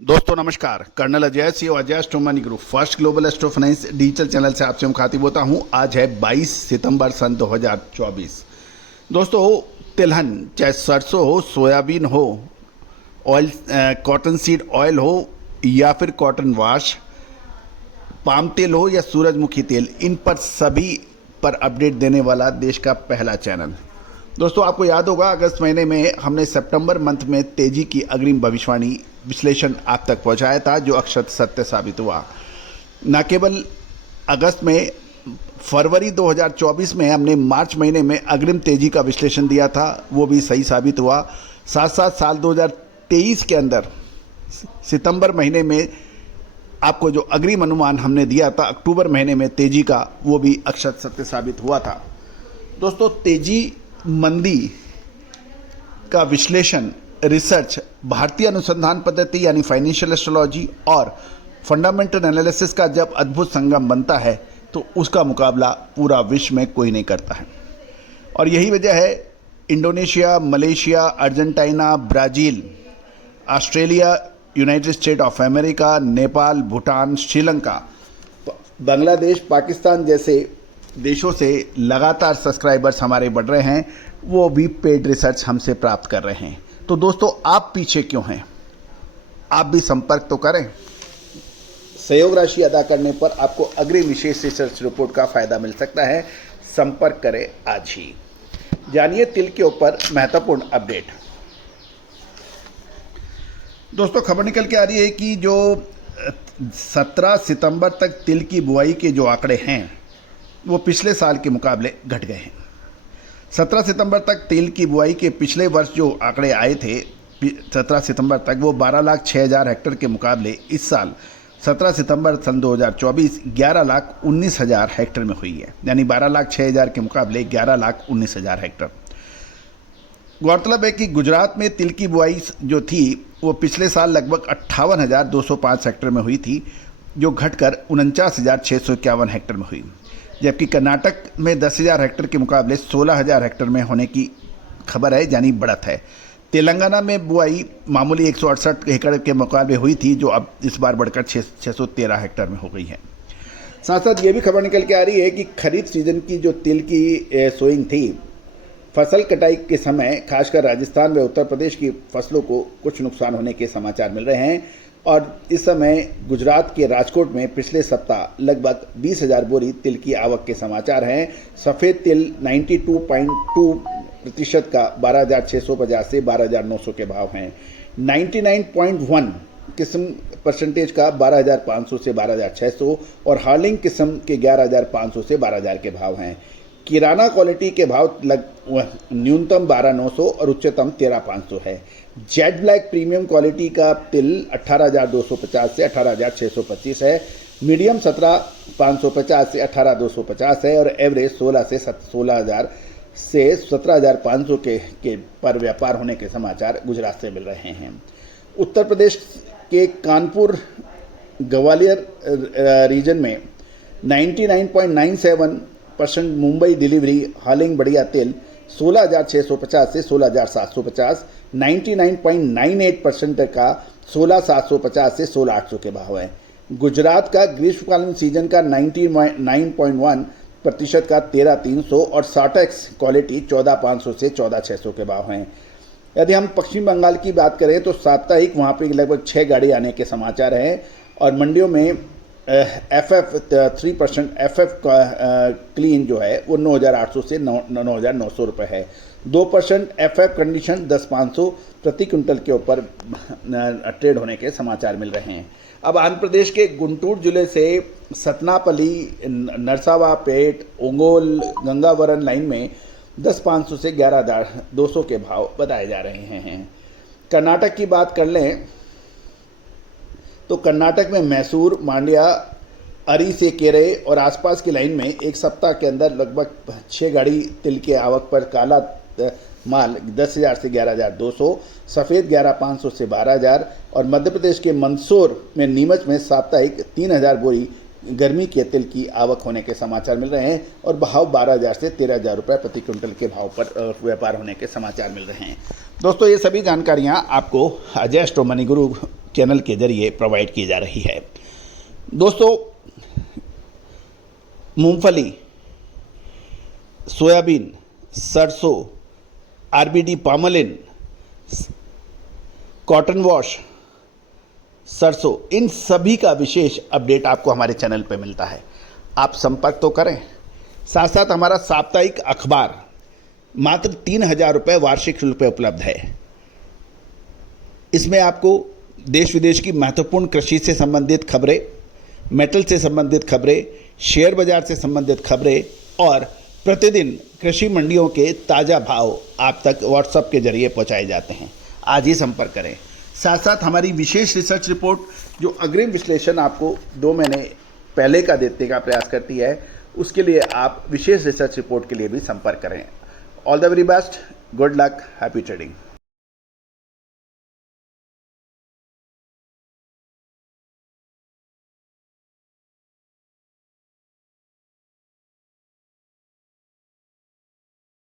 दोस्तों नमस्कार, colonel Ajay Singh Ajay astro money group first global astro finance digital channel से आपसे मुखातिब होता हूं। आज है 22 सितंबर सन 2024। दोस्तों तिलहन चाहे सरसों हो, सोयाबीन हो, ऑयल कॉटन सीड ऑयल हो या फिर कॉटन वाश, पाम तेल हो या सूरजमुखी तेल, इन पर सभी पर अपडेट देने वाला देश का पहला चैनल। दोस्तों आपको याद होगा अगस्त महीने में हमने सितंबर मंथ में तेजी की अग्रिम भविष्यवाणी विश्लेषण आप तक पहुंचाया था, जो अक्षर सत्य साबित हुआ। न केवल अगस्त में, फरवरी 2024 में हमने मार्च महीने में अग्रिम तेजी का विश्लेषण दिया था, वो भी सही साबित हुआ। साथ साथ साल 2023 के अंदर सितंबर महीने में आपको जो अग्रिम अनुमान हमने दिया था अक्टूबर महीने में तेजी का, वो भी अक्षर सत्य साबित हुआ था। दोस्तों तेजी मंदी का विश्लेषण, रिसर्च, भारतीय अनुसंधान पद्धति यानी फाइनेंशियल एस्ट्रोलॉजी और फंडामेंटल एनालिसिस का जब अद्भुत संगम बनता है तो उसका मुकाबला पूरा विश्व में कोई नहीं करता है। और यही वजह है Indonesia, Malaysia, Argentina, Brazil, Australia, United state of America, Nepal, Bhutan, Sri Lanka, Bangladesh, Pakistan जैसे देशों से लगातार सब्सक्राइबर्स हमारे बढ़ रहे हैं, वो भी पेड रिसर्च हमसे प्राप्त कर रहे हैं। तो दोस्तों आप पीछे क्यों हैं? आप भी संपर्क तो करें। सहयोग राशि अदा करने पर आपको अग्रिम विशेष रिसर्च रिपोर्ट का फायदा मिल सकता है। संपर्क करें आज ही। जानिए तिल के ऊपर महत्वपूर्ण अपडेट। दोस्तों खबर निकल के आ रही है कि जो 17 सितंबर तक तिल की बुआई के जो आंकड़े हैं वो पिछले साल के मुकाबले घट गए हैं। 17 सितंबर तक तिल की बुआई के पिछले वर्ष जो आंकड़े आए थे 17 सितंबर तक, वो 12,06,000 हेक्टेयर के मुकाबले इस साल 17 सितंबर सन 2024 11,19,000 हेक्टेयर में हुई है। यानी 12,06,000 के मुकाबले 11,19,000 हेक्टेयर। गौरतलब है कि गुजरात में तिल की बुआई जो थी वो पिछले साल लगभग 58,205 हेक्टेयर में हुई थी, जो घटकर 49,651 हेक्टेयर में हुई। जबकि कर्नाटक में 10,000 हेक्टेयर के मुकाबले 16,000 हेक्टेयर में होने की खबर है, यानी बढ़त है। तेलंगाना में बुआई मामूली 168 एकड़ के मुकाबले हुई थी, जो अब इस बार बढ़कर 613 हेक्टेयर में हो गई है। साथ साथ ये भी खबर निकल के आ रही है कि खरीफ सीजन की जो तिल की सोइंग थी, फसल कटाई के समय खासकर राजस्थान व उत्तर प्रदेश की फसलों को कुछ नुकसान होने के समाचार मिल रहे हैं। और इस समय गुजरात के राजकोट में पिछले सप्ताह लगभग 20,000 बोरी तिल की आवक के समाचार हैं। सफ़ेद तिल 92.2% का 12,650 से 12,900 के भाव हैं। 99.1 किस्म परसेंटेज का 12,500 से 12,600 और हार्लिंग किस्म के 11,500 से 12,000 के भाव हैं। किराना क्वालिटी के भाव न्यूनतम 12,900 और उच्चतम 13,500 है। जेट ब्लैक प्रीमियम क्वालिटी का तिल 18,250 से 18,625 है। मीडियम 17,550 से 18,250 है और एवरेज 16 से 16,000 से 17,500 के पर व्यापार होने के समाचार गुजरात से मिल रहे हैं। उत्तर प्रदेश के कानपुर ग्वालियर रीजन में 99.97% मुंबई डिलीवरी हालिंग बढ़िया तेल 16,650 से 16,750, 99.98% का 16,750 से 16,800 के भाव है। गुजरात का ग्रीष्मकालीन सीजन का 99.1% का 13,300 और साटेक्स क्वालिटी 14,500 से 14,600 के भाव हैं। यदि हम पश्चिम बंगाल की बात करें तो साप्ताहिक वहाँ पे लगभग 6 गाड़ी आने के समाचार हैं और मंडियों में FF 3% FF क्लीन जो है वो 9,800 से 9,900 रुपये है। 2% FF कंडीशन 10,500 प्रति क्विंटल के ऊपर ट्रेड होने के समाचार मिल रहे हैं। अब आंध्र प्रदेश के गुंटूर जिले से सतनापल्ली, नरसावापेट, ओंगोल, गंगावरन लाइन में 10,500 से 11,200 के भाव बताए जा रहे हैं। कर्नाटक की बात कर लें तो कर्नाटक में मैसूर, मांड्या, अरीसेकेरे और आसपास की लाइन में एक सप्ताह के अंदर लगभग 6 गाड़ी तिल के आवक पर काला माल 10,000 से 11,200, सफ़ेद 11,500 से 12,000 और मध्य प्रदेश के मंदसौर में नीमच में साप्ताहिक 3,000 बोरी गर्मी के तिल की आवक होने के समाचार मिल रहे हैं और भाव 12,000 से 13,000 रुपये प्रति क्विंटल के भाव पर व्यापार होने के समाचार मिल रहे हैं। दोस्तों ये सभी जानकारियाँ आपको अजय एस्ट्रो मनी गुरु चैनल के जरिए प्रोवाइड की जा रही है। दोस्तों, मूंगफली, सोयाबीन, सरसों, आरबीडी पामोलिन, कॉटन वॉश, सरसों, इन सभी का विशेष अपडेट आपको हमारे चैनल पे मिलता है। आप संपर्क तो करें। साथ साथ हमारा साप्ताहिक अखबार मात्र 3,000 रुपये वार्षिक शुल्क पे उपलब्ध है। इसमें आपको देश विदेश की महत्वपूर्ण कृषि से संबंधित खबरें, मेटल से संबंधित खबरें, शेयर बाजार से संबंधित खबरें और प्रतिदिन कृषि मंडियों के ताज़ा भाव आप तक व्हाट्सएप के जरिए पहुंचाए जाते हैं। आज ही संपर्क करें। साथ साथ हमारी विशेष रिसर्च रिपोर्ट जो अग्रिम विश्लेषण आपको 2 महीने पहले का देने का प्रयास करती है, उसके लिए आप विशेष रिसर्च रिपोर्ट के लिए भी संपर्क करें। All the very best, good luck, happy trading.